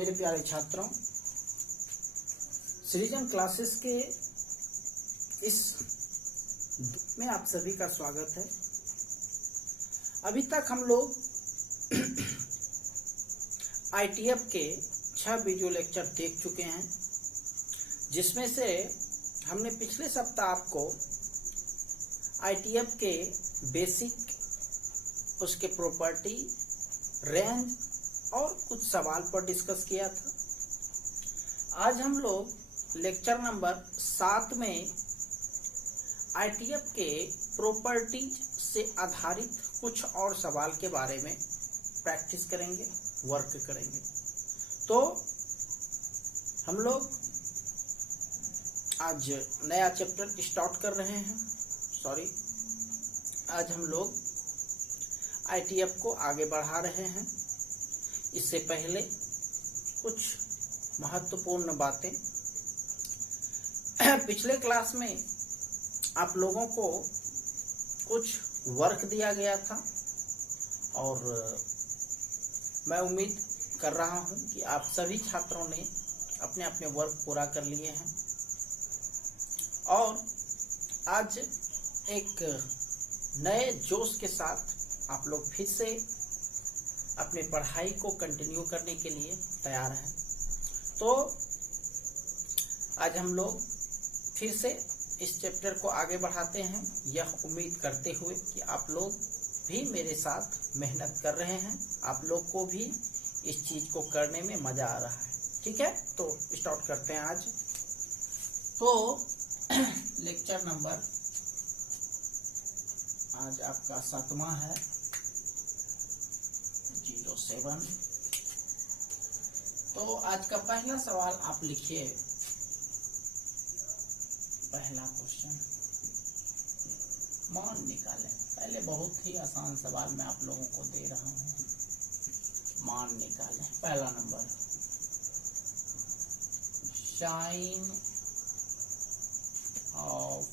मेरे प्यारे छात्रों, सृजन क्लासेस के इस में आप सभी का स्वागत है। अभी तक हम लोग आईटीएफ के 6 वीडियो लेक्चर देख चुके हैं, जिसमें से हमने पिछले सप्ताह आपको आईटीएफ के बेसिक, उसके प्रॉपर्टी, रेंज और कुछ सवाल पर डिस्कस किया था। आज हम लोग लेक्चर नंबर 7 में आईटीएफ के प्रॉपर्टीज से आधारित कुछ और सवाल के बारे में प्रैक्टिस करेंगे, वर्क करेंगे। तो हम लोग आज नया चैप्टर स्टार्ट कर रहे हैं। आज हम लोग आईटीएफ को आगे बढ़ा रहे हैं। इससे पहले कुछ महत्वपूर्ण बातें। पिछले क्लास में आप लोगों को कुछ वर्क दिया गया था और मैं उम्मीद कर रहा हूं कि आप सभी छात्रों ने अपने अपने वर्क पूरा कर लिए हैं और आज एक नए जोश के साथ आप लोग फिर से अपने पढ़ाई को कंटिन्यू करने के लिए तैयार हैं। तो आज हम लोग फिर से इस चैप्टर को आगे बढ़ाते हैं, यह उम्मीद करते हुए कि आप लोग भी मेरे साथ मेहनत कर रहे हैं, आप लोग को भी इस चीज को करने में मजा आ रहा है। ठीक है, तो स्टार्ट करते हैं आज। तो लेक्चर नंबर आज आपका 7वां है, 07। तो आज का पहला सवाल आप लिखिए। पहला क्वेश्चन, मान निकालें। पहले बहुत ही आसान सवाल मैं आप लोगों को दे रहा हूं। मान निकालें। पहला नंबर, साइन ऑफ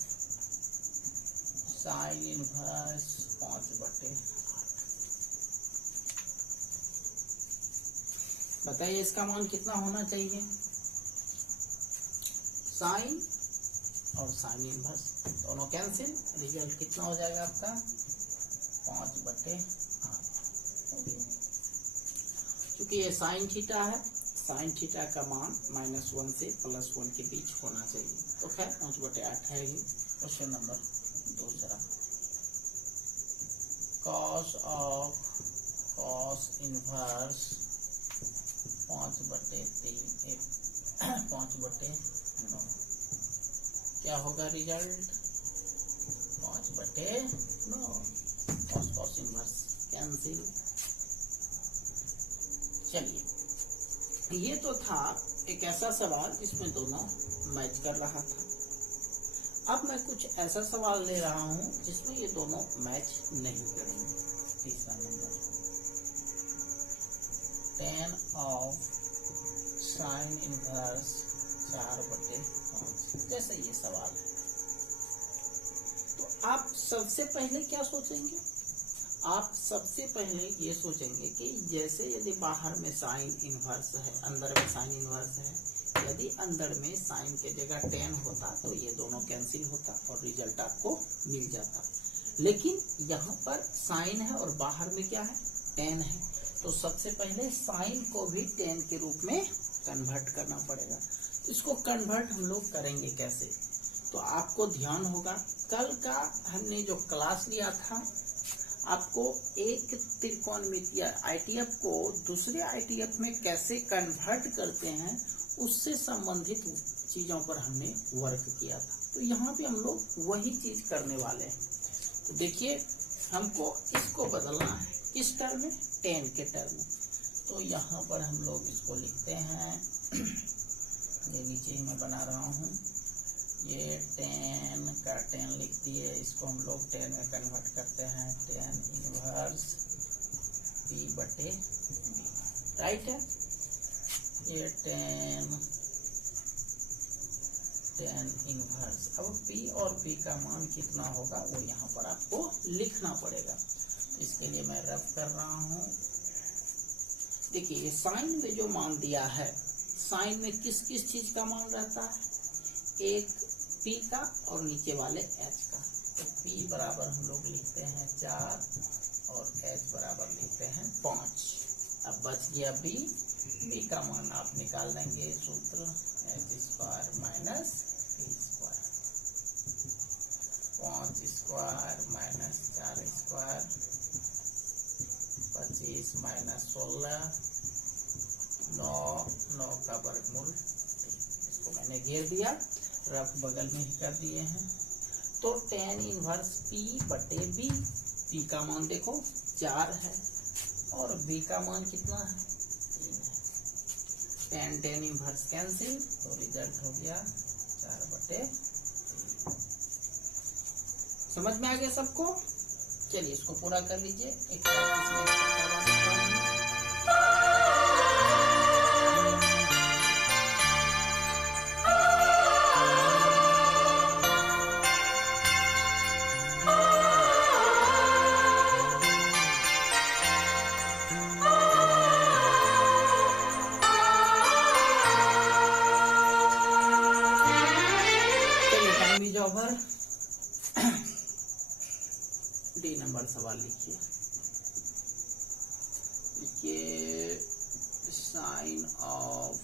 साइन इनवर्स 5/8। बताइए इसका मान कितना होना चाहिए। साइन और साइन इनवर्स दोनों कैंसिल, रिजल्ट कितना हो जाएगा आपका 5/8। क्योंकि ये साइन थीटा है, साइन थीटा का मान -1 से +1 के बीच होना चाहिए। तो खैर 5/8 है ये। क्वेश्चन नंबर दूसरा, कॉस ऑफ कॉस इनवर्स 5/3 5/9 क्या होगा result 5/9। Cos cos inverse cancel. चलिए, ये तो था एक ऐसा सवाल जिसमें दोनों मैच कर रहा था। अब मैं कुछ ऐसा सवाल ले रहा हूं जिसमें ये दोनों मैच नहीं करेंगे। तीसरा number, tan of sine inverse 4/5। जैसे ये सवाल है, तो आप सबसे पहले क्या सोचेंगे? आप सबसे पहले ये सोचेंगे कि जैसे यदि बाहर में साइन इनवर्स है, अंदर में साइन इनवर्स है, यदि अंदर में साइन के जगह tan होता तो ये दोनों कैंसिल होता और रिजल्ट आपको मिल जाता। लेकिन यहाँ पर साइन है और बाहर में क्या है, tan है। तो सबसे पहले साइन को भी tan के रूप में कन्वर्ट करना पड़ेगा। इसको कन्वर्ट हम लोग करेंगे कैसे? तो आपको ध्यान होगा, कल का हमने जो क्लास लिया था, आपको एक त्रिकोणमितीय आईटीएफ को दूसरे आईटीएफ में कैसे कन्वर्ट करते हैं उससे संबंधित चीजों पर हमने वर्क किया था। तो यहाँ पे हम लोग वही चीज करने वाले हैं। तो देखिए, हमको इसको बदलना है किस टर्म में, tan के टर्म में। तो यहाँ पर हम लोग इसको लिखते हैं, ये नीचे ही मैं बना रहा हूँ, ये tan का tan लिख दिए, इसको हम लोग tan में कन्वर्ट करते हैं, tan इनवर्स P/B, राइट है। ये tan इनवर्स, अब P और P का मान कितना होगा वो यहाँ पर आपको लिखना पड़ेगा। इसके लिए मैं रफ कर रहा हूँ। देखिए ये साइन में जो मान दिया है, साइन में किस किस चीज का मान रहता है, एक P का और नीचे वाले H का। तो P बराबर हम लोग लिखते हैं 4 और H बराबर लिखते हैं 5। अब बच गया B। B का मान आप निकाल लेंगे, सूत्र H square minus P square, 5 square minus 4 square, 25 minus 16, 9 का वर्गमूल। इसको मैंने घेर दिया, रफ बगल में ही कर दिए हैं। तो tan इनवर्स P बटे B, P का मान देखो 4 है और B का मान कितना है, 3 है। tan इनवर्स कैंसिल, तो रिजल्ट हो गया 4 बटे 3। समझ में आ गया सबको? चलिए इसको पूरा कर लीजिए। एक प्रैक्टिस में करवा देता हूं। चलिए time is over. D number सवाल लिखिए। देखिए साइन ऑफ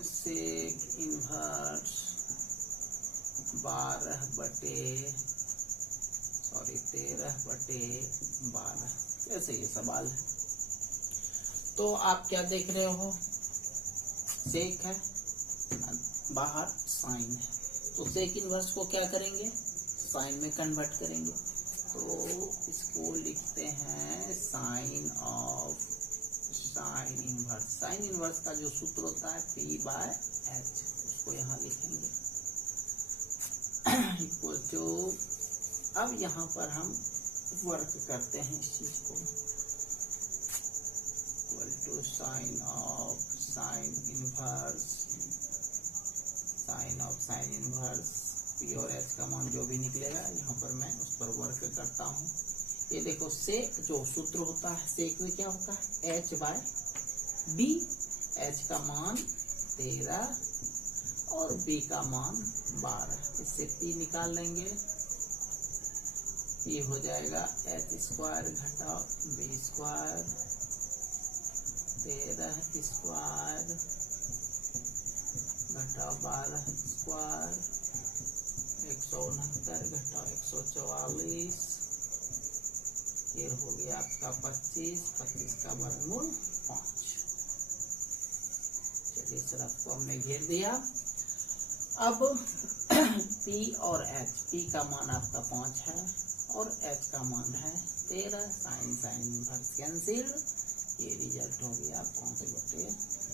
सेक इनवर्स 13/12। ऐसे ये सवाल है। तो आप क्या देख रहे हो, सेक है, बाहर साइन है, तो सेक इनवर्स को क्या करेंगे, साइन में कन्वर्ट करेंगे। तो इसको लिखते हैं sine of sine inverse. Sine inverse का जो सूत्र होता है P/H, उसको यहाँ लिखेंगे इक्वल टू। अब यहाँ पर हम वर्क करते हैं इस चीज को, equal to sine of sine inverse, sine of sine inverse P और H का मान जो भी निकलेगा यहाँ पर मैं उस पर वर्क करता हूँ। ये देखो सेक जो सूत्र होता है, सेक में क्या होता है H/B। H का मान 13 और B का मान 12। इससे P निकाल लेंगे, P हो जाएगा H स्क्वायर घटाओ B स्क्वायर, 13 स्क्वायर घटाओ 12 स्क्वायर, 169 घटाओ 144, ये हो गया आपका 25 का वर्गमूल 5। चलिए इस रफ को हमने घेर दिया। अब P और H, P का मान आपका 5 है और H का मान है 13। साइन साइन इनवर्स कैंसिल, ये रिजल्ट हो गया 5 बटे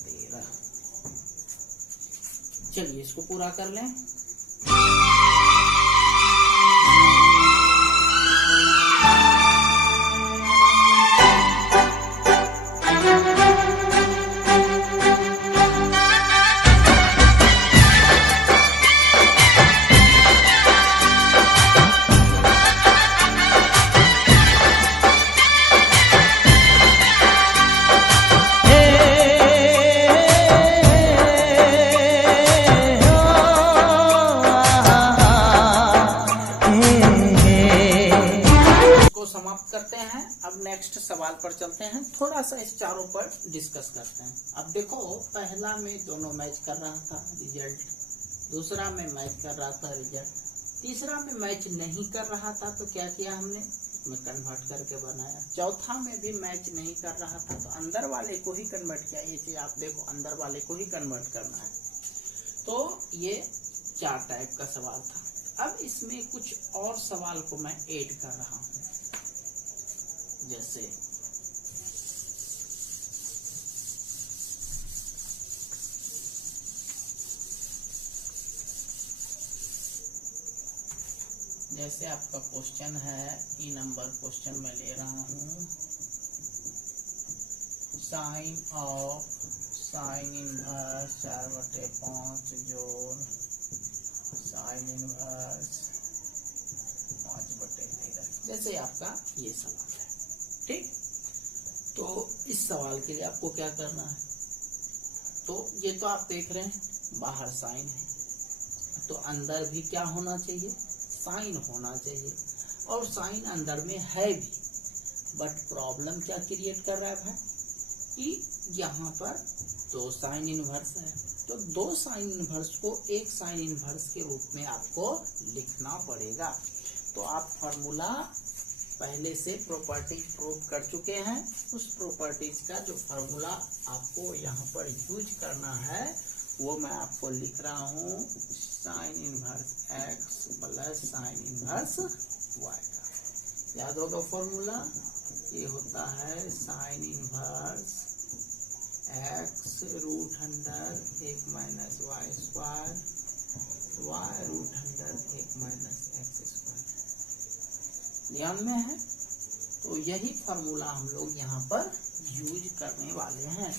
13। चलिए इसको पूरा कर लें। समाप्त करते हैं। अब नेक्स्ट सवाल पर चलते हैं, थोड़ा सा इस चारों पर डिस्कस करते हैं। अब देखो पहला में दोनों मैच कर रहा था रिजल्ट, दूसरा में मैच कर रहा था रिजल्ट, तीसरा में मैच नहीं कर रहा था तो क्या किया हमने, इसमें कन्वर्ट करके बनाया। चौथा में भी मैच नहीं कर रहा था तो अंदर वाले को ही कन्वर्ट किया। ये चीज आप देखो, अंदर वाले को ही कन्वर्ट करना है। तो ये 4 टाइप का सवाल था। अब इसमें कुछ और सवाल को मैं ऐड कर रहा हूँ, जैसे आपका क्वेश्चन है, ई नंबर क्वेश्चन मैं ले रहा हूँ, साइन ऑफ साइन इनवर्स 4/5 जोड़ साइन इनवर्स 5/13। जैसे आपका ये सवाल है, ठीक। तो इस सवाल के लिए आपको क्या करना है, तो ये तो आप देख रहे हैं बाहर साइन है, तो अंदर भी क्या होना चाहिए, साइन होना चाहिए, और साइन अंदर में है भी, बट प्रॉब्लम क्या क्रिएट कर रहा है भाई कि यहाँ पर 2 साइन इनवर्स है, तो 2 साइन इनवर्स को एक साइन इनवर्स के रूप में आपको लिखना पड़ेगा। तो आप फॉर्मूला पहले से प्रॉपर्टी प्रूव कर चुके हैं, उस प्रॉपर्टीज का जो फॉर्मूला आपको यहाँ पर यूज करना है वो मैं आपको लिख रहा हूँ, sine inverse x plus sine inverse y का। याद होगा फॉर्मूला, ये होता है sine inverse x root under 1 minus y square, y root under 1 minus x square. ध्यान में है, तो यही फॉर्मूला हम लोग यहाँ पर यूज करने वाले हैं।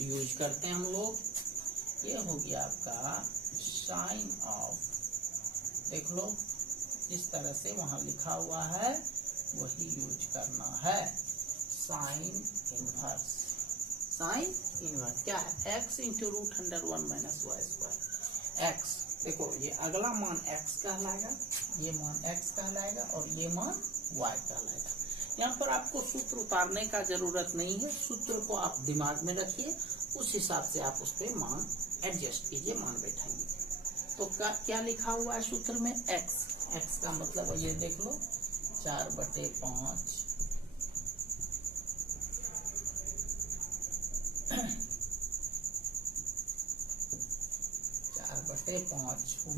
यूज करते हैं हम लोग, ये हो गया आपका साइन ऑफ, देख लो इस तरह से वहां लिखा हुआ है वही यूज करना है, साइन इनवर्स। साइन इनवर्स क्या है, x into root under 1 minus y square. x देखो ये अगला मान x कहलाएगा, ये मान x कहलाएगा और ये मान y कहलाएगा। यहाँ पर आपको सूत्र उतारने का जरूरत नहीं है, सूत्र को आप दिमाग में रखिए, उस हिसाब से आप उस पर मान एडजस्ट कीजिए, मान बैठाइए। तो क्या लिखा हुआ है सूत्र में, x का मतलब ये देख लो 4/5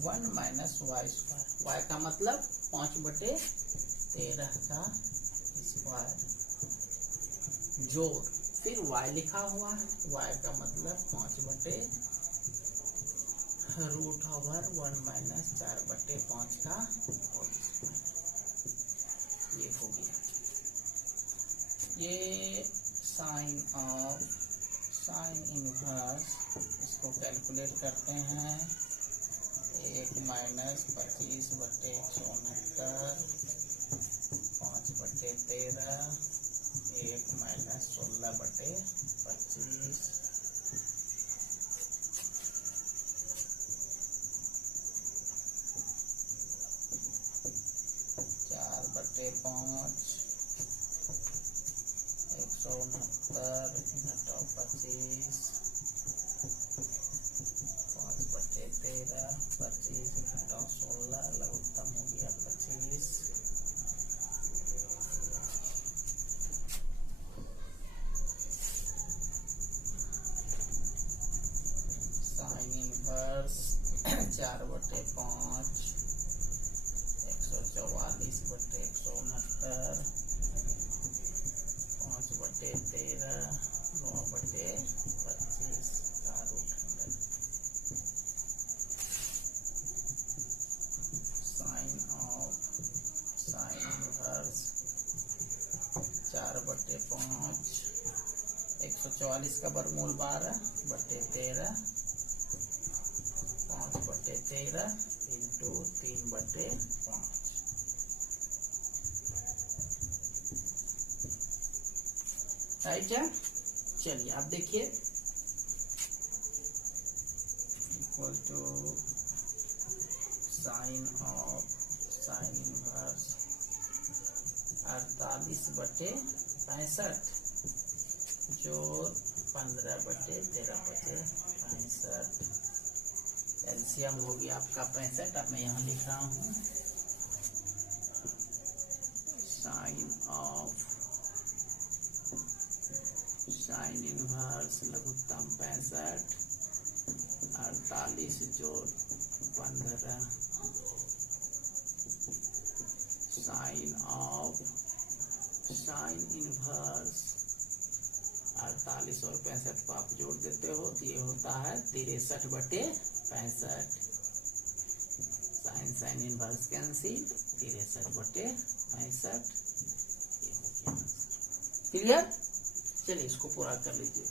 1 माइनस वाई स्क्वायर, वाई का मतलब 5/13 का स्क्वायर जोड़, फिर y लिखा हुआ है, y का मतलब 5/√1 माइनस 4/5 का होल स्क्वायर। ये हो गया, ये साइन ऑफ साइन इनवर्स, इसको कैलकुलेट करते हैं, 1 माइनस 25/169, 5/13, 1 माइनस 16/25, (4/5) 169 घटाओ 25, 5/13, 25 घटाओ 16, लघुत्तम हो गया 25। साइन इनवर्स 4/5 144/169, 5/13, 9/25 का root under. Sine of sine inverse 4/5 144 का वर्गमूल 12/13, 5/13 इंटू 3/5। राइट है, चलिए आप देखिए, equal to sine of sine inverse 48/65 जोड़ 15/13/65, एलसीएम हो गया आपका 65। अब मैं यहाँ लिख रहा हूँ साइन ऑफ साइन इनवर्स लघुत्तम 65, 48 जोड़ 15, साइन ऑफ साइन इनवर्स 48 और 65 को आप जोड़ देते हो तो ये होता है 63/65। Sine sine inverse cancel, 63/65। Clear, चलिए इसको पूरा कर लीजिए।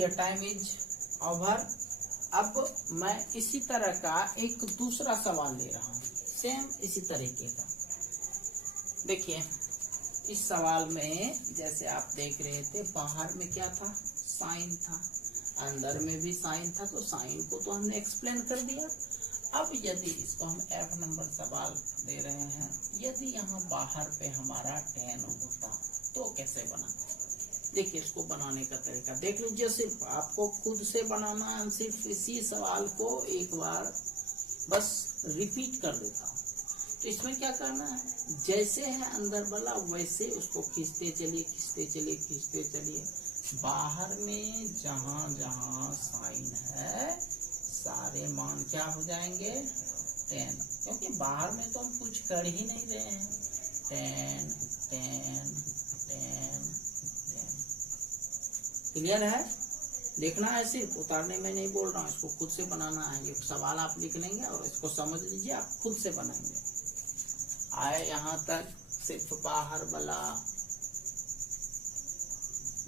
चलिए टाइम इज ओवर। अब मैं इसी तरह का एक दूसरा सवाल ले रहा हूँ, सेम इसी तरीके का। देखिए इस सवाल में जैसे आप देख रहे थे, बाहर में क्या था, साइन था, अंदर में भी साइन था, तो साइन को तो हमने एक्सप्लेन कर दिया। अब यदि इसको हम F नंबर सवाल दे रहे हैं, यदि यहाँ बाहर पे हमारा tan होता तो कैसे बना। देखिए इसको बनाने का तरीका देख लीजिए, सिर्फ आपको खुद से बनाना है। हम सिर्फ इसी सवाल को एक बार बस रिपीट कर देता हूँ। तो इसमें क्या करना है, जैसे है अंदर वाला वैसे उसको खींचते चलिए, खींचते चलिए, खींचते चलिए। बाहर में जहां जहां साइन है सारे मान क्या हो जाएंगे, tan, क्योंकि बाहर में तो हम कुछ कर ही नहीं रहे हैं। tan tan tan tan, clear है। देखना है, सिर्फ उतारने में नहीं बोल रहा हूँ, इसको खुद से बनाना है। ये सवाल आप लिख लेंगे और इसको समझ लीजिए, आप खुद से बनाएंगे। आए यहाँ तक, सिर्फ बाहर वाला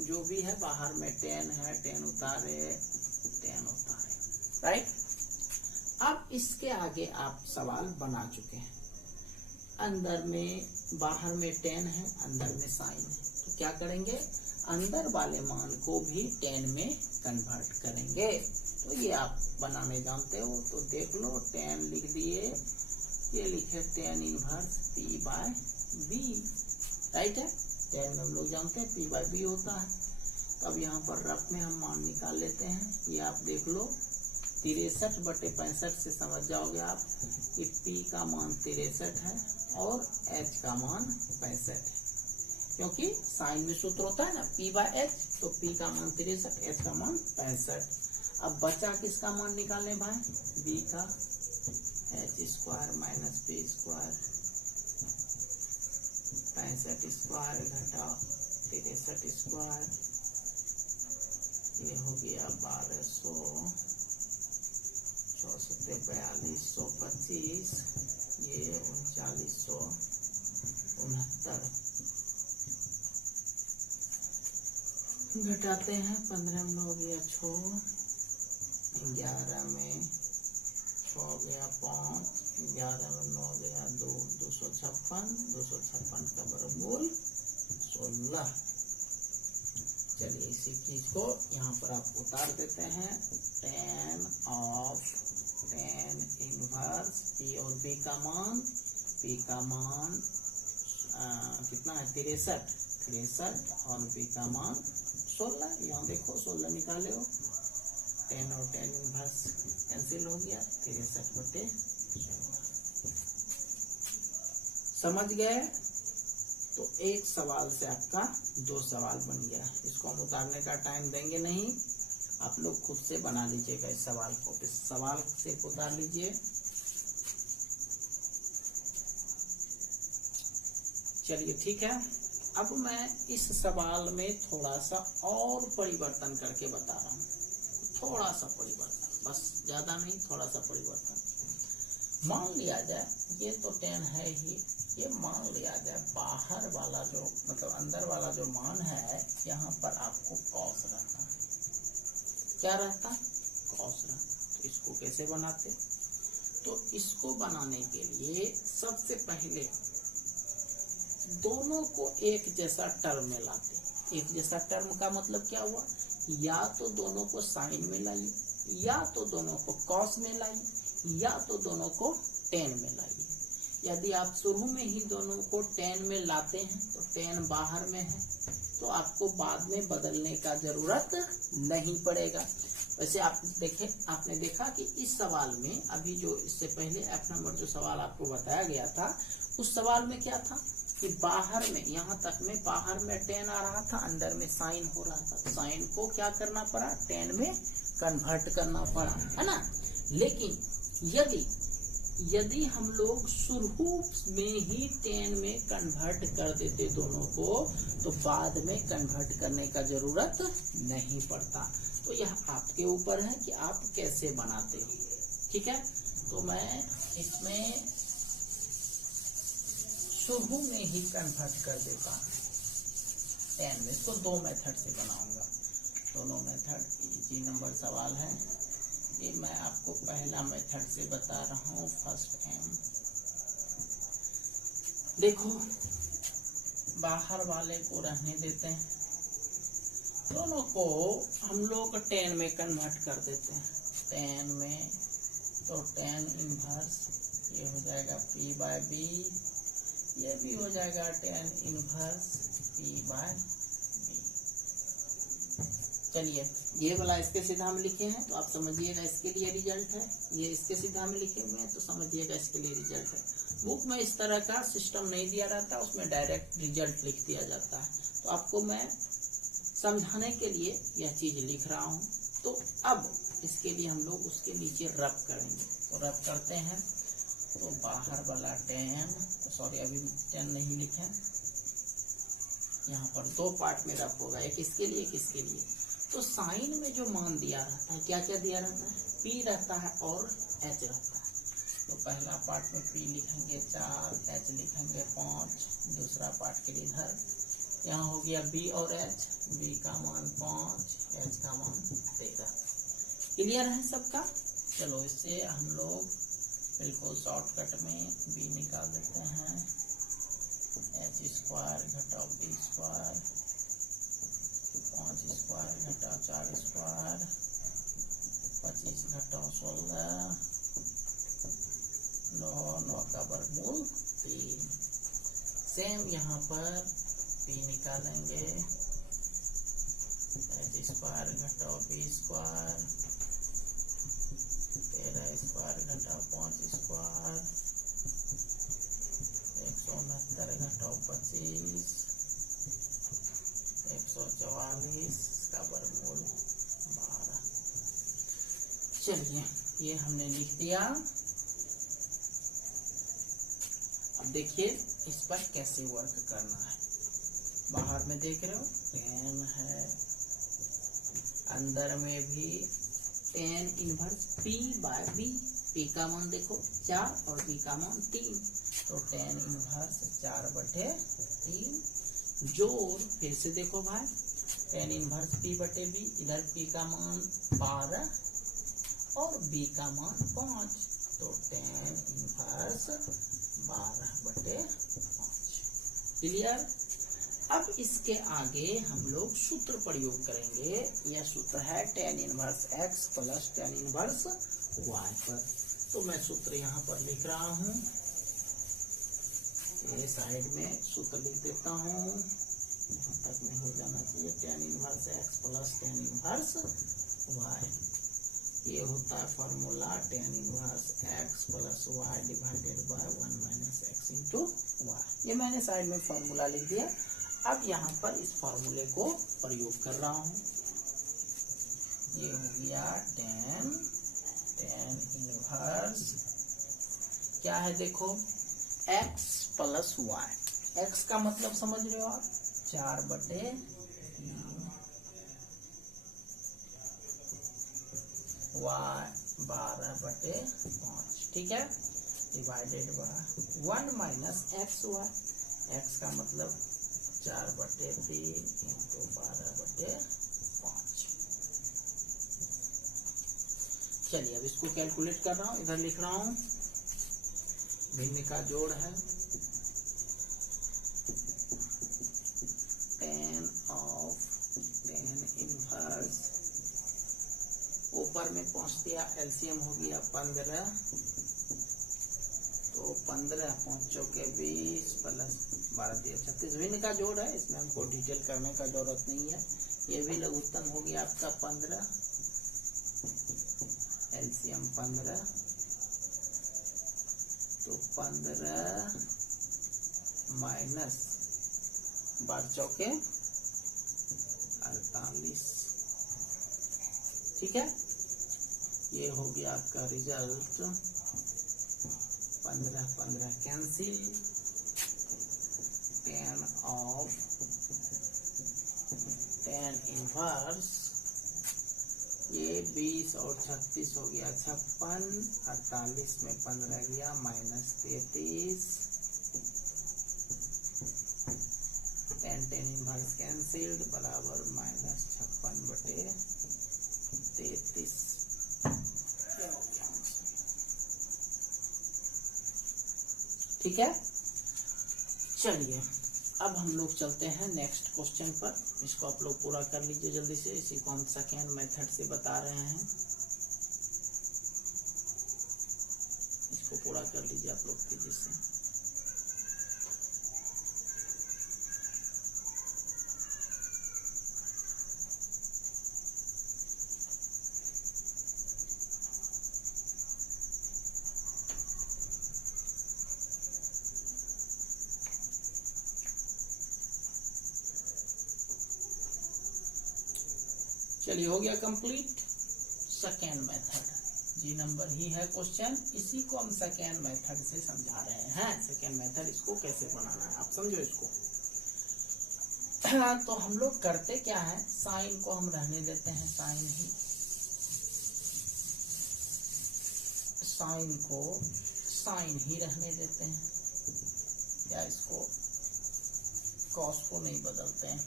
जो भी है, बाहर में tan है, tan उतारे, राइट। अब इसके आगे आप सवाल बना चुके हैं। अंदर में, बाहर में tan है, अंदर में साइन है, तो क्या करेंगे, अंदर वाले मान को भी tan में कन्वर्ट करेंगे। तो ये आप बनाने जानते हो, तो देख लो, tan लिख दिए, ये लिखे tan इनवर्स P/B, राइट है। tan में हम लोग जानते हैं P/B होता है। तो अब यहाँ पर रफ में हम मान निकाल लेते हैं। ये आप देख लो, 63/65 से समझ जाओगे आप कि P का मान 63 है और H का मान 65 है, क्योंकि साइन में सूत्र होता है ना P/H, तो P का मान 63, H का मान 65। अब बचा किसका मान निकालने भाई, B का, H square minus P square, 65 square घटा 63 स्क्वायर, ये हो गया 1200, 4225, ये 3969। घटाते हैं, 15 में हो गया 6, 11 में 6 गया 5, 11 में 9 गया 2, 256 का वर्गमूल 16। चलिए इसी चीज को यहाँ पर आप उतार देते हैं। tan of tan inverse P और B का मान, P का मान कितना है, 63 और B का मान 16। यहाँ देखो 16 निकाले हो, tan और tan इनवर्स कैंसिल हो गया, 63/16। समझ गए। तो एक सवाल से आपका 2 सवाल बन गया। इसको हम उतारने का टाइम देंगे नहीं, आप लोग खुद से बना लीजिएगा इस सवाल को। इस सवाल से उतार लीजिए। चलिए ठीक है। अब मैं इस सवाल में थोड़ा सा और परिवर्तन करके बता रहा हूँ, थोड़ा सा परिवर्तन, बस ज्यादा नहीं, थोड़ा सा परिवर्तन। मान लिया जाए, ये तो tan है ही, ये मान लिया जाए बाहर वाला जो, मतलब अंदर वाला जो मान है, यहाँ पर आपको cos रहता है। क्या रहता, cos रहता। तो इसको कैसे बनाते, तो इसको बनाने के लिए सबसे पहले दोनों को एक जैसा टर्म में लाते। एक जैसा टर्म का मतलब क्या हुआ, या तो दोनों को साइन में लाइए, या तो दोनों को cos में लाइए, या तो दोनों को tan में लाइए। यदि आप शुरू में ही दोनों को tan में लाते हैं तो tan बाहर में है, तो आपको बाद में बदलने का जरूरत नहीं पड़ेगा। वैसे आपने देखा कि इस सवाल में अभी जो इससे पहले F नंबर जो सवाल आपको बताया गया था, उस सवाल में क्या था कि बाहर में, यहाँ तक में बाहर में tan आ रहा था, अंदर में साइन हो रहा था। साइन को क्या करना पड़ा, tan में कन्वर्ट करना पड़ा, है ना। लेकिन यदि हम लोग शुरू में ही tan में कन्वर्ट कर देते दोनों को, तो बाद में कन्वर्ट करने का जरूरत नहीं पड़ता। तो यह आपके ऊपर है कि आप कैसे बनाते हो, ठीक है। तो मैं इसमें शुरू में ही कन्वर्ट कर देता हूँ tan में। इसको 2 मेथड से बनाऊंगा। दोनों मेथड इजी नंबर सवाल है। ये मैं आपको पहला मेथड से बता रहा हूँ, फर्स्ट एम। देखो बाहर वाले को रहने देते हैं, दोनों को हम लोग tan में कन्वर्ट कर देते हैं, tan में, तो tan इनवर्स ये हो जाएगा p बाय b, ये भी हो जाएगा tan inverse p by b। चलिए ये वाला इसके सीधा में लिखे हैं तो आप समझिएगा इसके लिए रिजल्ट है, ये इसके सीधा में लिखे हुए हैं तो समझिएगा इसके लिए रिजल्ट है। बुक में इस तरह का सिस्टम नहीं दिया रहता, उसमें डायरेक्ट रिजल्ट लिख दिया जाता है, तो आपको मैं समझाने के लिए यह चीज लिख रहा हूँ। तो अब इसके लिए हम लोग उसके नीचे रब करेंगे, तो रब करते हैं। तो बाहर वाला tan, सॉरी अभी 10 नहीं लिखे, यहाँ पर दो पार्ट में रब होगा, एक इसके लिए एक इसके लिए। तो साइन में जो मान दिया रहता है, क्या क्या दिया रहता है, p रहता है और h रहता है। तो पहला पार्ट में p लिखेंगे 4, h लिखेंगे 5, दूसरा पार्ट के लिए इधर यहाँ हो गया b और h, b का मान 5, h का मान 13। क्लियर है सबका? चलो इससे हम लोग बिल्कुल शॉर्टकट में b निकाल देते हैं, h स्क्वायर घटाओ b स्क्वायर, 5 स्क्वायर घटाओ 4 स्क्वायर, 25 घटाओ 16, 9 का वर्गमूल 3। सेम यहाँ पर p निकालेंगे, h स्क्वायर घटाओ b स्क्वायर, 13 स्क्वायर घटाओ 5 स्क्वायर, 169 घटाओ 25, 144 का वर्गमूल 12। चलिए ये हमने लिख दिया। अब देखिए इस पर कैसे वर्क करना है। बाहर में देख रहे हो tan है, अंदर में भी tan inverse p by b, p का मान देखो 4 और b का मान 3, तो tan इनवर्स 4/3 जोड़, फिर से देखो भाई tan इनवर्स p बटे b, इधर p का मान 12 और b का मान 5, तो tan इनवर्स 12/5। क्लियर? अब इसके आगे हम लोग सूत्र प्रयोग करेंगे। यह सूत्र है tan inverse x plus tan inverse y पर। तो मैं सूत्र यहाँ पर लिख रहा हूँ, ये साइड में सूत्र लिख देता हूँ, यहाँ तक में हो जाना चाहिए। tan inverse x plus tan inverse y, ये होता है formula tan inverse x plus y divided by 1 minus x into y। ये मैंने साइड में फॉर्मूला लिख दिया। अब यहाँ पर इस फॉर्मूले को प्रयोग कर रहा हूँ। ये हो गया tan इनवर्स क्या है देखो, x प्लस y, x का मतलब समझ रहे हो आप 4/3, y 12/5, ठीक है, divided by 1 minus xy, x का मतलब 4/3 इंटू 12/5। चलिए अब इसको कैलकुलेट कर रहा हूँ, इधर लिख रहा हूँ, भिन्न का जोड़ है, tan इनवर्स, ऊपर में पहुंच दिया, एलसीएम हो गया 15, तो 15 5 के 20 प्लस 12 36, भिन्न का जोड़ है, इसमें हमको डिटेल करने का जरूरत नहीं है। ये भी लघुत्तम हो गया आपका 15, एलसीएम 15, तो 15 माइनस 12 के 48, ठीक है। ये हो गया आपका रिजल्ट, 15 कैंसिल, tan इनवर्स, ये 20 और 36 हो गया 56, 48 में 15 गया minus 33, tan tan inverse cancelled बराबर -56/33। ठीक है, चलिए अब हम लोग चलते हैं नेक्स्ट क्वेश्चन पर। इसको आप लोग पूरा कर लीजिए जल्दी से। इसी को हम सेकेंड मेथड से बता रहे हैं, इसको पूरा कर लीजिए आप लोग तेजी से। चलिए हो गया कंप्लीट सेकेंड मेथड। जी नंबर ही है क्वेश्चन, इसी को हम सेकेंड मेथड से समझा रहे हैं। सेकेंड मेथड इसको कैसे बनाना है आप समझो इसको। तो हम लोग करते क्या है, साइन को हम रहने देते हैं, साइन ही रहने देते हैं, या इसको कॉस को नहीं बदलते हैं,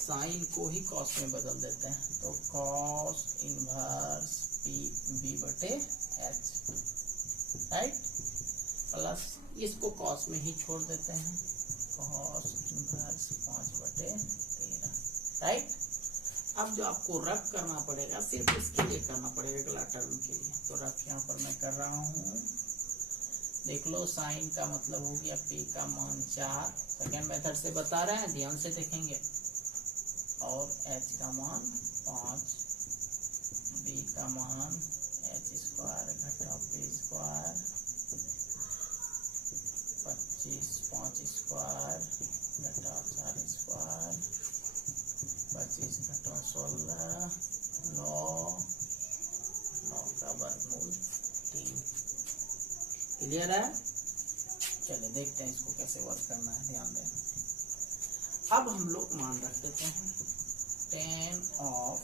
साइन को ही कॉस में बदल देते हैं। तो cos inverse p/h, right, plus इसको कॉस में ही छोड़ देते हैं, कॉस इनवर्स 5/13, राइट। अब जो आपको रफ करना पड़ेगा सिर्फ इसके लिए करना पड़ेगा, अगला टर्म के लिए। तो रफ यहाँ पर मैं कर रहा हूँ, देख लो। साइन का मतलब हो गया p का मान 4, सेकेंड मेथड से बता रहे हैं, ध्यान से देखेंगे, और h का मान 5, b का मान h स्क्वायर घटा p स्क्वायर 25, 5 स्क्वायर घटा 4 स्क्वायर 25 घटा 16, 9 का वर्गमूल 3। क्लियर है? चलिए देखते हैं इसको कैसे वर्क करना है, ध्यान दें। अब हम लोग मान रख देते हैं tan of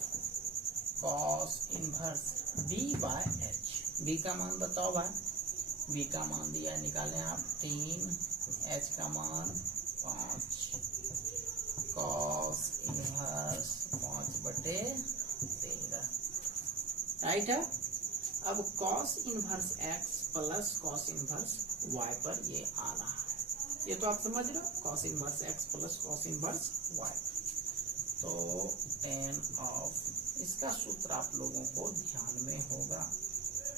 cos inverse b/h। b का मान बताओ भाई, b का मान दिया निकालें आप 3, h का मान 5, cos इनवर्स 5/13, राइट है। अब cos inverse x plus cos inverse y पर ये आ रहा है, ये तो आप समझ रहे हो, cos inverse x plus cos inverse y। तो tan ऑफ, इसका सूत्र आप लोगों को ध्यान में होगा,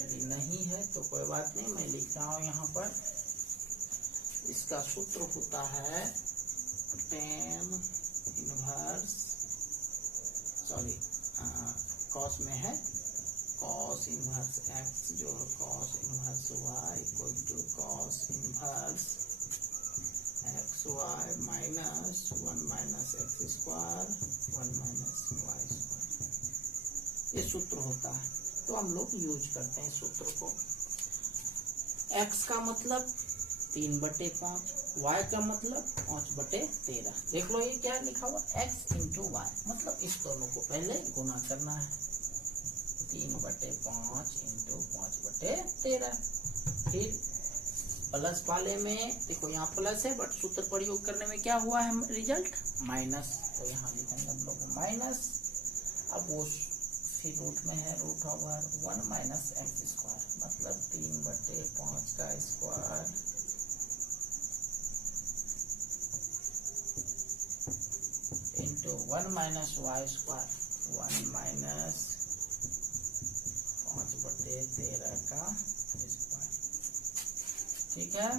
यदि नहीं है तो कोई बात नहीं, मैं लिख रहा हूँ यहाँ पर। इसका सूत्र होता है tan इनवर्स, सॉरी cos में है, cos इनवर्स x जो cos inverse y equal to cos inverse xy minus 1 minus x square 1 minus y square, ये सूत्र होता है। तो हम लोग यूज करते हैं सूत्र को। x का मतलब 3/5, y का मतलब 5/13। देख लो ये क्या लिखा हुआ, x इंटू वाई, मतलब इस दोनों को पहले गुना करना है, 3/5 इंटू 5/13। फिर प्लस वाले में देखो यहाँ प्लस है, बट सूत्र प्रयोग करने में क्या हुआ है रिजल्ट, माइनस। तो यहाँ लिखेंगे हम लोग माइनस, अब वो फिर रूट में है, root over 1 minus x square, मतलब 3/5 का square into 1 minus y square, 1 minus 5/13 का स्क्वायर। ठीक है,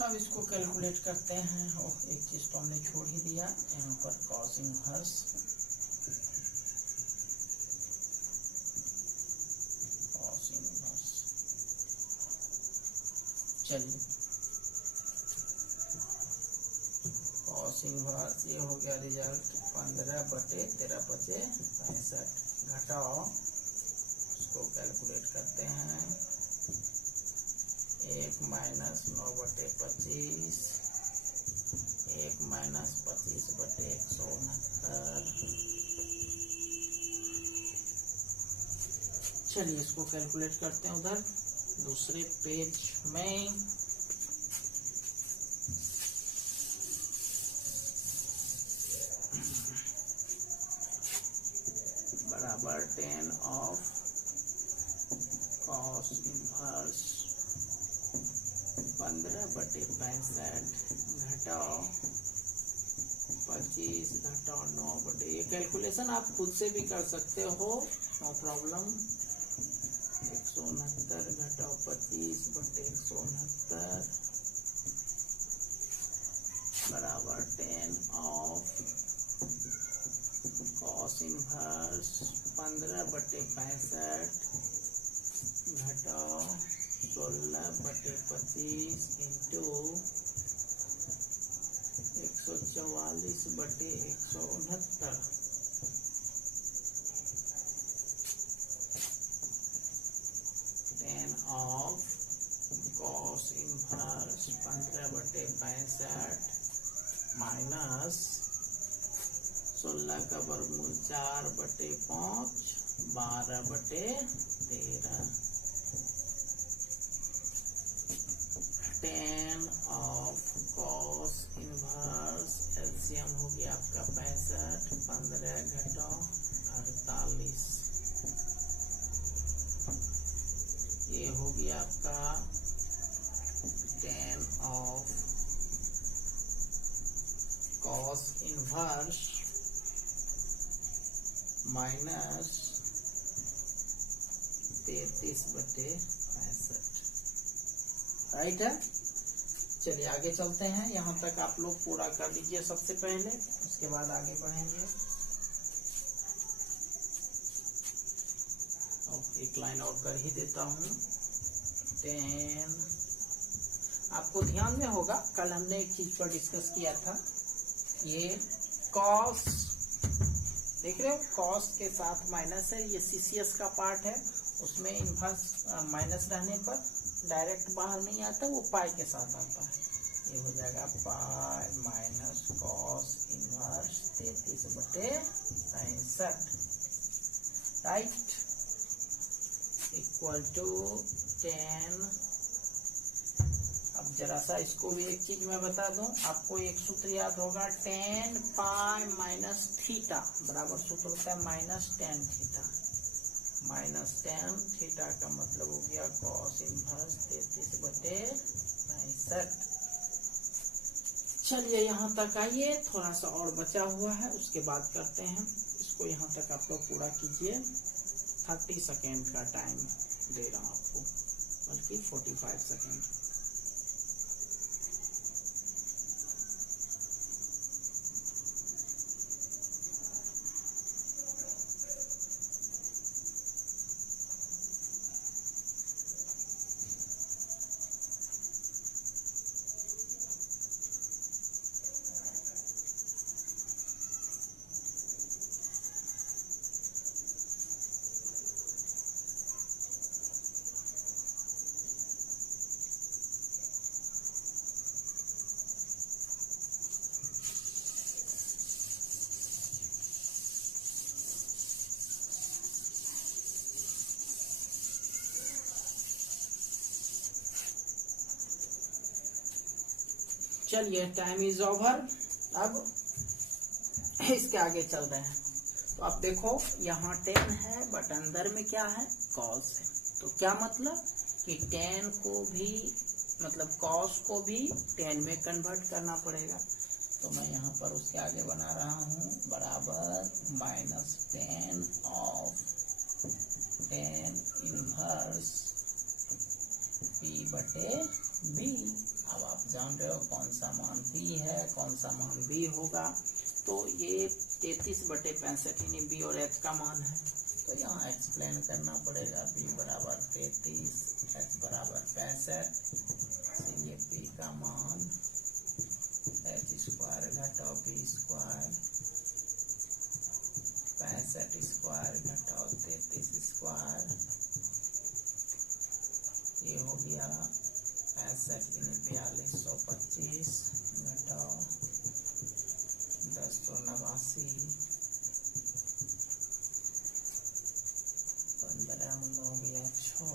अब इसको कैलकुलेट करते हैं। एक चीज तो हमने छोड़ ही दिया यहाँ पर, cos इनवर्स चलिए cos इनवर्स ये हो गया रिजल्ट 15/13 घटाओ, इसको कैलकुलेट करते हैं, 1 माइनस 9/25, 1 माइनस 25/169। चलिए इसको कैलकुलेट करते हैं उधर, दूसरे पेज में बराबर 10 ऑफ कॉस इनवर्स 15/65 घटाओ 25 घटाओ 9/। ये कैलकुलेशन आप खुद से भी कर सकते हो, नो प्रॉब्लम। 169 घटाओ 25/169 बराबर 10 ऑफ कॉस इनवर्स 15/65 घटाओ 16/25 into 144/169 10 of cos inverse 15/65 minus 16 का वर्गमूल 4/5 12/13 10 ऑफ कॉस इनवर्स एलसीएम हो गया आपका 65 15 घटाओ 48 ये हो गया आपका 10 of cos inverse minus 33/65 right है। चलिए आगे चलते हैं, यहाँ तक आप लोग पूरा कर लीजिए सबसे पहले, उसके बाद आगे बढ़ेंगे। एक लाइन और कर ही देता हूँ। 10 आपको ध्यान में होगा कल हमने एक चीज पर डिस्कस किया था, ये कॉस देख रहे हो, कॉस के साथ माइनस है, ये सीसीएस का पार्ट है, उसमें इनवर्स माइनस रहने पर डायरेक्ट बाहर नहीं आता, वो पाई के साथ आता है। ये हो जाएगा pi minus cos inverse 33/65 right equal to 10। अब जरा सा इसको भी एक चीज मैं बता दूं आपको, एक सूत्र याद होगा 10 पाई माइनस थीटा बराबर सूत्र होता है -10 थीटा। -10 थीटा का मतलब हो गया कॉस इनवर्स 33/65। चलिए यहाँ तक आइए, थोड़ा सा और बचा हुआ है उसके बाद करते हैं इसको। यहाँ तक आप लोग पूरा कीजिए, 30 सेकेंड का टाइम दे रहा हूँ आपको, बल्कि 45 सेकेंड। चलिए टाइम इज ओवर। अब इसके आगे चल रहे हैं, तो आप देखो यहाँ 10 है बट अंदर में क्या है, कॉस है। तो क्या मतलब कि 10 को भी मतलब कॉस को भी 10 में कन्वर्ट करना पड़ेगा। तो मैं यहाँ पर उसके आगे बना रहा हूँ बराबर -10 ऑफ 10 इनवर्स P/B। अब आप जान रहे हो कौन सा मान P है कौन सा मान B होगा। तो ये 33/65 यानी B और H का मान है, तो यहाँ एक्सप्लेन करना पड़ेगा। B बराबर 33, H बराबर 65, ये P का मान H² घटाओ B², 65² घटाओ 33², ये हो गया 65×4225 घटाओ 1089, 15 में हो गया 6,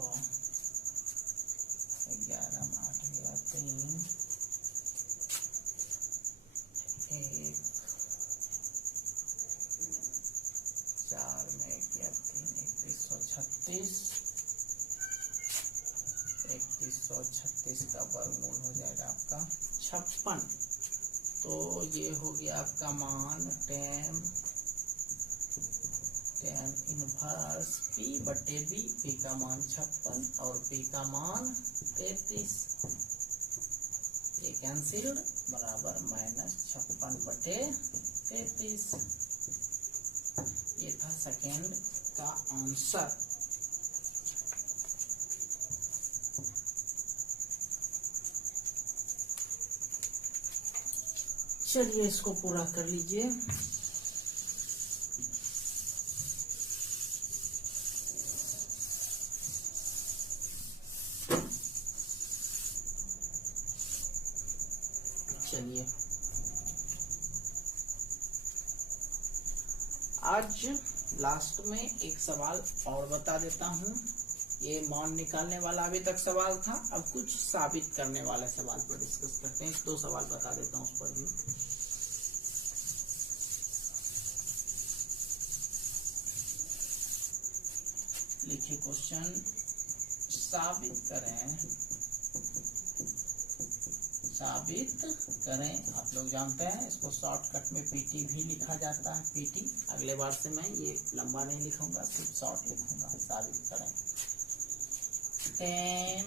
जाएगा आपका 56। तो ये हो गया आपका मान tan इनवर्स P बटे B। P का मान 56 और P का मान 33। ये कैंसिल्ड बराबर -56 बटे 33। ये था सेकेंड का आंसर। चलिए इसको पूरा कर लीजिए। चलिए आज लास्ट में एक सवाल और बता देता हूँ। ये मान निकालने वाला अभी तक सवाल था, अब कुछ साबित करने वाला सवाल पर डिस्कस करते हैं। 2 सवाल बता देता हूँ उस पर भी। लिखिए क्वेश्चन, साबित करें। आप लोग जानते हैं इसको शॉर्टकट में पीटी भी लिखा जाता है। पीटी अगले बार से मैं ये लंबा नहीं लिखूंगा, सिर्फ शॉर्ट लिखूंगा। साबित करें tan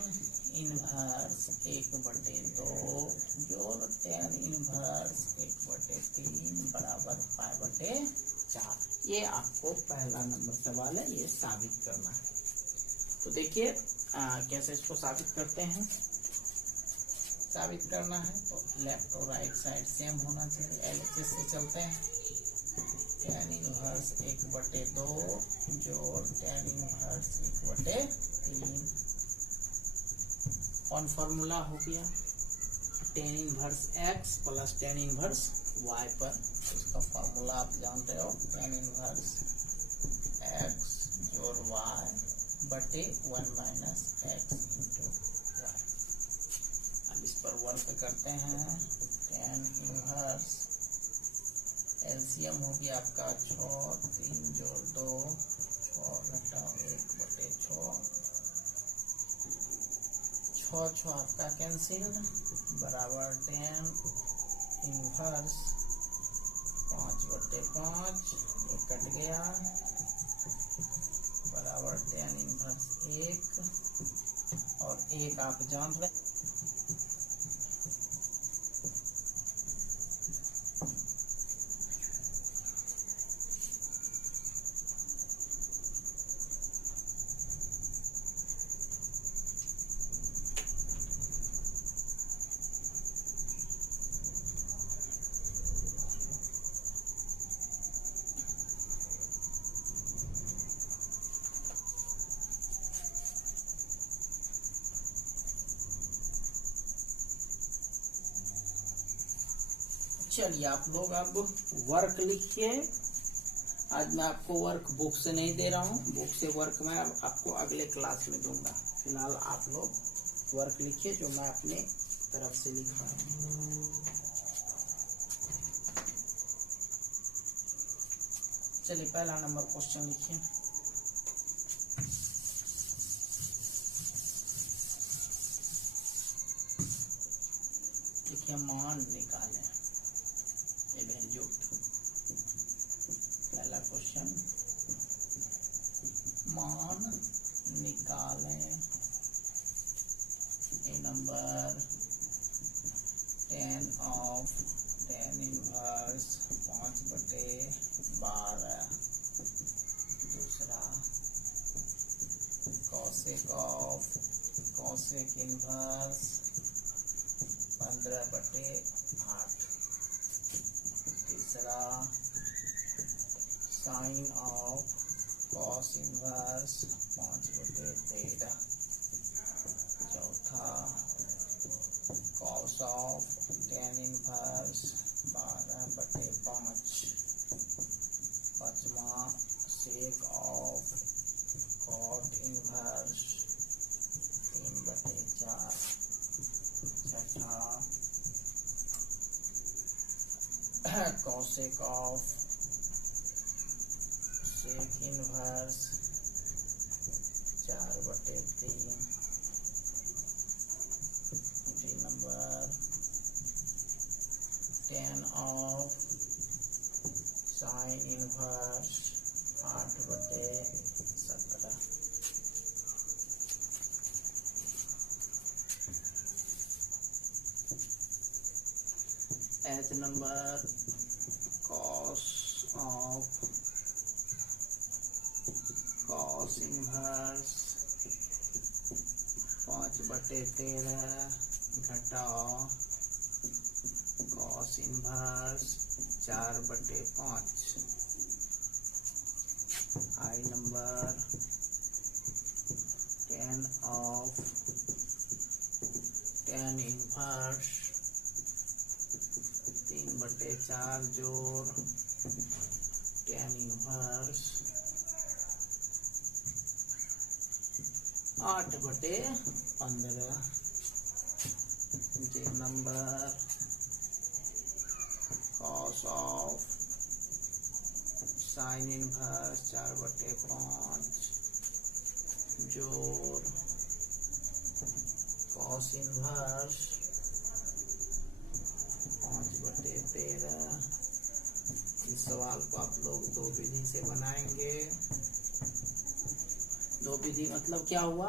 इनवर्स 1/2 जोड़ tan इनवर्स 1/3 बराबर π/4। ये आपको पहला नंबर सवाल है, ये साबित करना है। तो देखिए कैसे इसको साबित करते हैं। साबित करना है तो लेफ्ट और राइट साइड सेम होना चाहिए। LHS से चलते हैं। tan इनवर्स 1/2 जोड़ tan इनवर्स 1/3 कौन फॉर्मूला हो गया tan inverse x plus tan inverse y पर। इसका फॉर्मूला आप जानते हो, tan इनवर्स x जोड़ y बटे 1 माइनस x इंटू y। अब इस पर वर्क करते हैं। tan इनवर्स एलसीएम हो गया आपका 6, 3 जोड़ 2, 6 घटाओ 1/6, 6 आपका कैंसिल्ड बराबर tan इनवर्स 5/5 ये कट गया बराबर tan इनवर्स 1 और 1 आप जान रहे। चलिए आप लोग अब वर्क लिखिए। आज मैं आपको वर्क बुक से नहीं दे रहा हूँ, बुक से वर्क मैं आपको अगले क्लास में दूंगा। फिलहाल आप लोग वर्क लिखिए जो मैं अपने तरफ से लिख रहा हूँ। चलिए पहला नंबर क्वेश्चन लिखिए। लिखिए मान निकालें, वैल्यू। पहला क्वेश्चन, मान निकालें। ए नंबर tan इनवर्स 5/12। दूसरा cosec इनवर्स 15/8। तीसरा साइन ऑफ cos इनवर्स 5/13। चौथा cos ऑफ tan इनवर्स 12/5। पांचवा sec ऑफ cot इनवर्स 3/4। छठा cosec of sec inverse 4/3। 3 number tan of sine inverse 8/17। H number cos of cos inverse 5/13 घटाओ cos inverse 4/5। I number tan of tan inverse 3/4 जोड़ tan inverse 8/15। J number cos of sine inverse 4/5 जोड़ cos inverse 5/13। इस सवाल को आप लोग दो विधि से बनाएंगे। दो विधि मतलब क्या हुआ,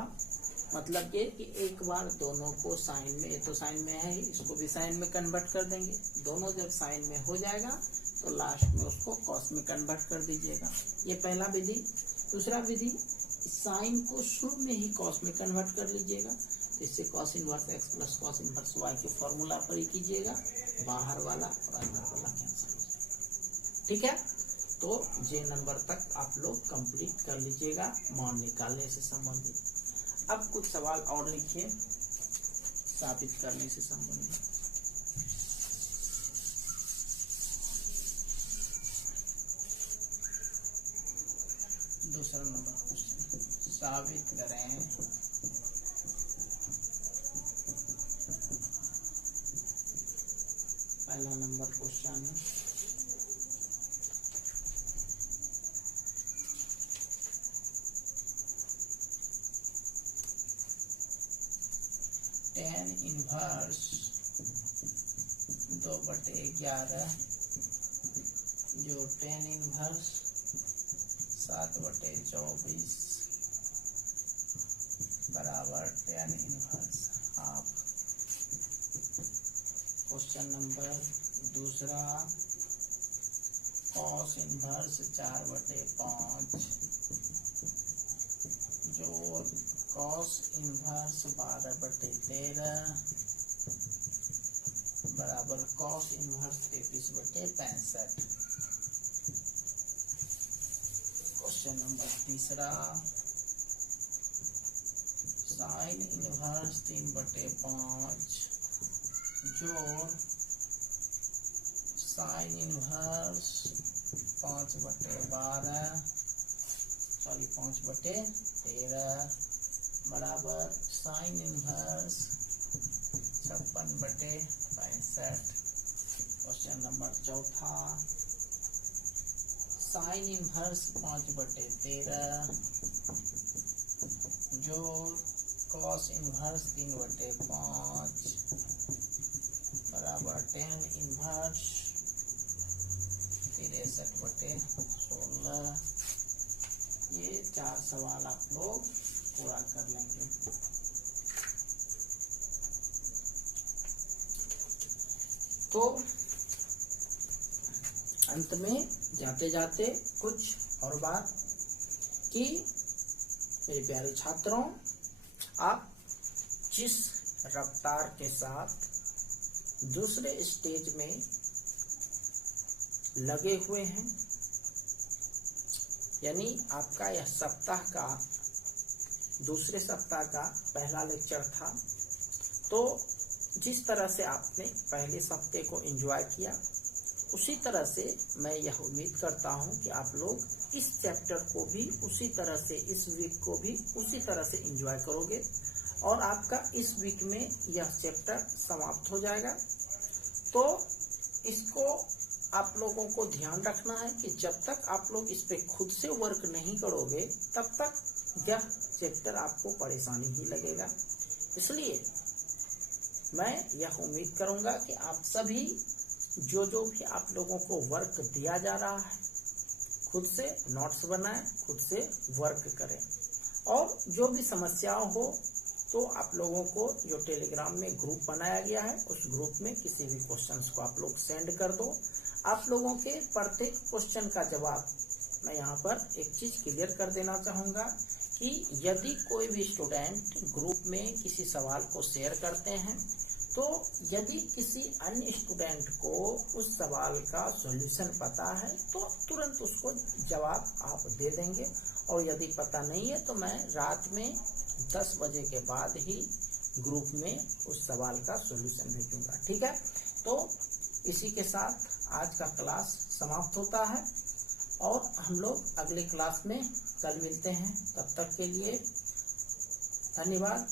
मतलब ये कि एक बार दोनों को साइन में, ये तो साइन में है ही, इसको भी साइन में कन्वर्ट कर देंगे। दोनों जब साइन में हो जाएगा तो लास्ट में उसको कॉस में कन्वर्ट कर दीजिएगा। ये पहला विधि। दूसरा विधि, साइन को शुरू में ही कॉस में कन्वर्ट कर लीजिएगा। तो इससे cos inverse x plus cos inverse y के फॉर्मूला पर ही कीजिएगा, बाहर वाला और अंदर वाला कैंसिल हो जाएगा। ठीक है, तो जे नंबर तक आप लोग कंप्लीट कर लीजिएगा मान निकालने से संबंधित। अब कुछ सवाल और लिखिए साबित करने से संबंधित। दूसरा नंबर क्वेश्चन, साबित करें पहला नंबर क्वेश्चन, tan इनवर्स 2/11 जो tan इनवर्स 7/24 बराबर tan inverse half. Question number दूसरा, कॉस इनवर्स 4/5 जो कॉस इनवर्स 12/13 बराबर कॉस इनवर्स 33/65। क्वेश्चन नंबर तीसरा, साइन इनवर्स 3/5 जो साइन इनवर्स 5/13 बराबर साइन इनवर्स 56/65। क्वेश्चन नंबर चौथा, साइन इनवर्स 5/13 जो कॉस इनवर्स 3/5 बराबर tan इनवर्स 63/16। ये 4 सवाल आप लोग पूरा कर लेंगे। तो अंत में जाते जाते कुछ और बात कि मेरे प्यारे छात्रों, आप जिस रफ्तार के साथ दूसरे स्टेज में लगे हुए हैं, यानी आपका यह सप्ताह का दूसरे सप्ताह का पहला लेक्चर था, तो जिस तरह से आपने पहले सप्ताह को एंजॉय किया उसी तरह से मैं यह उम्मीद करता हूं कि आप लोग इस चैप्टर को भी उसी तरह से, इस वीक को भी उसी तरह से एंजॉय करोगे और आपका इस वीक में यह चैप्टर समाप्त हो जाएगा। तो इसको आप लोगों को ध्यान रखना है कि जब तक आप लोग इस पे खुद से वर्क नहीं करोगे तब तक यह चैप्टर आपको परेशानी ही लगेगा। इसलिए मैं यह उम्मीद करूंगा कि आप सभी जो भी आप लोगों को वर्क दिया जा रहा है, खुद से नोट्स बनाएं, खुद से वर्क करें, और जो भी समस्याओं हो तो आप लोगों को जो टेलीग्राम में ग्रुप बनाया गया है उस ग्रुप में किसी भी क्वेश्चंस को आप लोग सेंड कर दो। आप लोगों के प्रत्येक क्वेश्चन का जवाब मैं यहाँ पर एक चीज क्लियर कर देना चाहूँगा कि यदि कोई भी स्टूडेंट ग्रुप में किसी सवाल को शेयर करते हैं तो यदि किसी अन्य स्टूडेंट को उस सवाल का सॉल्यूशन पता है तो तुरंत उसको जवाब आप दे देंगे, और यदि पता नहीं है तो मैं रात में 10 बजे के बाद ही ग्रुप में उस सवाल का सॉल्यूशन भेजूंगा। ठीक है, तो इसी के साथ आज का क्लास समाप्त होता है और हम लोग अगले क्लास में कल मिलते हैं। तब तक के लिए धन्यवाद।